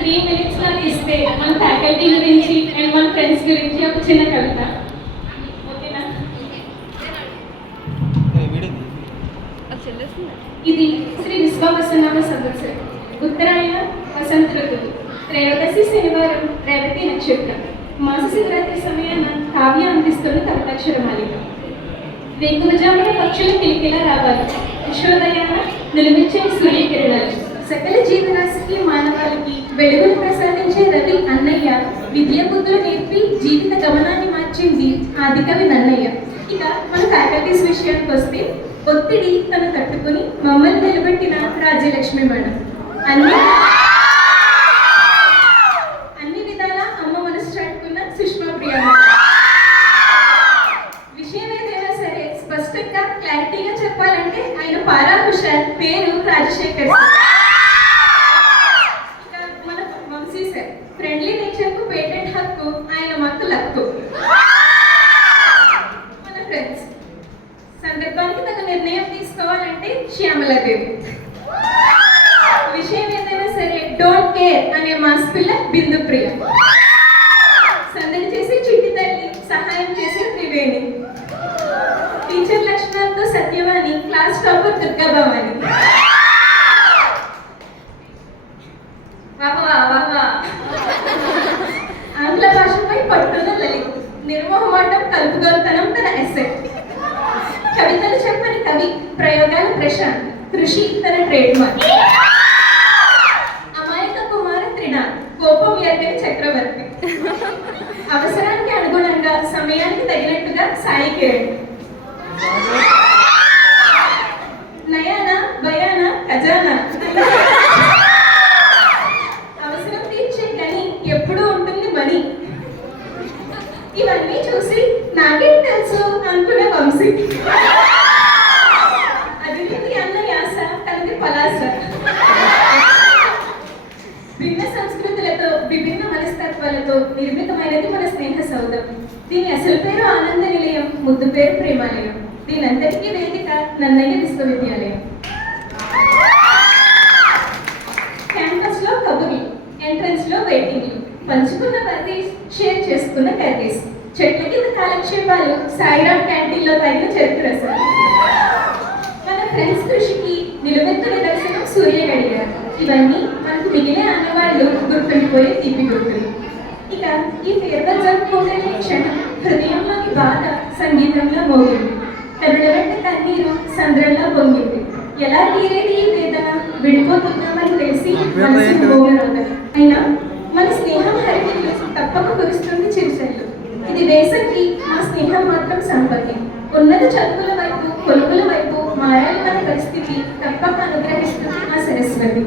3 minutes లాగా ఇస్తే మన ఫ్యాకల్టీ గురించి అండ్ మన ఫ్రెండ్స్ గురించి ఒక చిన్న కవిత. ఓకేనా? ఇది శ్రీ విశ్వవసనామ సంవత్సరం, ఉత్తరాయణ వసంత ఋతువు, త్రయోదశి శనివారం, రేవతి నక్షత్రం, మాస శివరాత్రి సమయాన కావ్య అందిస్తున్న కవితాక్షరమాలిక. వేకువజామున పక్షుల కిలికిలా రావాలి, విశ్వోదయాన నిలుమిచ్చే సూర్యకిరణాలు, సకల జీవరాశికి మానవాళికి వెలుగును ప్రసాదించే రవి అన్నయ్య, విద్య బుద్ధులు నేర్పి జీవిత గమనాన్ని మార్చింది ఆదికవి నన్నయ్య. ఇక మన ఫ్యాకల్టీస్ విషయానికి వస్తే, ఒత్తిడి తను తట్టుకుని మమ్మల్ని నిలబెట్టిన రాజ్యలక్ష్మి మేడం, అన్ని విధాల అమ్మ మనసు చాటుకున్న సుష్మా ప్రియ. విషయం ఏదైనా సరే స్పష్టంగా క్లారిటీగా చెప్పాలంటే ఆయన పారా హుషార్, పేరు రాజశేఖర్. ఇక మన వంశీ సార్, ఫ్రెండ్లీ నేచర్ కు పేటెంట్ హక్కు, ఆయన మత్తు లక్కు. మన ఫ్రెండ్స్, సందర్భానికి తగ్గ నిర్ణయం తీసుకోవాలంటే శ్యామలాదేవి. విషయం ఏదైనా సరే డోంట్ కేర్ అనే మాస్ పిల్ల బిందు ప్రియ. సందడి చేసే చిట్టి తల్లి, సహాయం చేసే త్రివేణి. టీచర్ లక్షణాలతో సత్యవాణి, క్లాస్ టాపర్ దుర్గా భవాని. ఆంగ్ల భాషపై పట్టున లలిత్, నిర్మోహమాటం కలుపుగోలుతనం తన ఎస్సెట్. కవితలు చెప్పని కవి, ప్రయోగాల ప్రశాంత్, కృషి తన ట్రేడ్ మార్క్. అమాయక కుమార త్రినాథ్, కోపం ఎరగని చక్రవర్తి. అవసరానికి అనుగుణంగా సమయానికి తగినట్టుగా సాయి కిరణ్. నయాన భయాన ఖజానా, అవసరం తీర్చే గని, ఎప్పుడూ ఉంటుంది మనీ. ఇవన్నీ చూసి నాకేం తెలుసు అనుకునే వంశీ. అదితి అన్న యాస, తనది పలాస. భిన్న సంస్కృతులతో విభిన్న మనస్తత్వాలతో నిర్మితమైనది మన స్నేహ సౌధం. దీని అసలు పేరు ఆనంద నిలయం, ముద్దు పేరు ప్రేమాలయం. దీని అంతటికీ వేదిక నన్నయ్య విశ్వవిద్యాలయం. క్యాంపస్ లో కబుర్లు, ఎంట్రన్స్ లో వెయిటింగ్లు, పంచుకున్న కర్రీస్, షేర్ చేసుకున్న కర్రీస్, చెట్ల కింద కాలక్షేపాలు, సాయిరామ్ క్యాంటీన్లో తాగిన చెరుకు రసాలు. మన ఫ్రెండ్స్ కృషికి నిలువెత్తు నిదర్శనం సూర్యగడి గారు. ఇవన్నీ మనకు మిగిలే అన్నవాళ్ళు గుర్తుండిపోయే తీపి గుర్తులు. ఇక ఈ ఫేర్వెల్ జరుపుకునే క్షణం హృదయంలోని బాధ సంగీతంలో మోగింది, కరుణ వెంట కన్నీరు సంద్రంలో పొంగింది. ఎలా తీరేది ఈ వేదన, విడిపోతున్నామని తెలిసి మనసు మోగరోదన. అయినా మన స్నేహం హరివిల్లు తప్పక కురుస్తుంది చిరుచల్లు. ఇది వేసంగి, మా స్నేహం మాత్రం సంపత్తి. ఉన్నత చదువుల వైపు, కొలువుల వైపు మారాలి మన పరిస్థితి, తప్పక అనుగ్రహిస్తుంది మా సరస్వతి.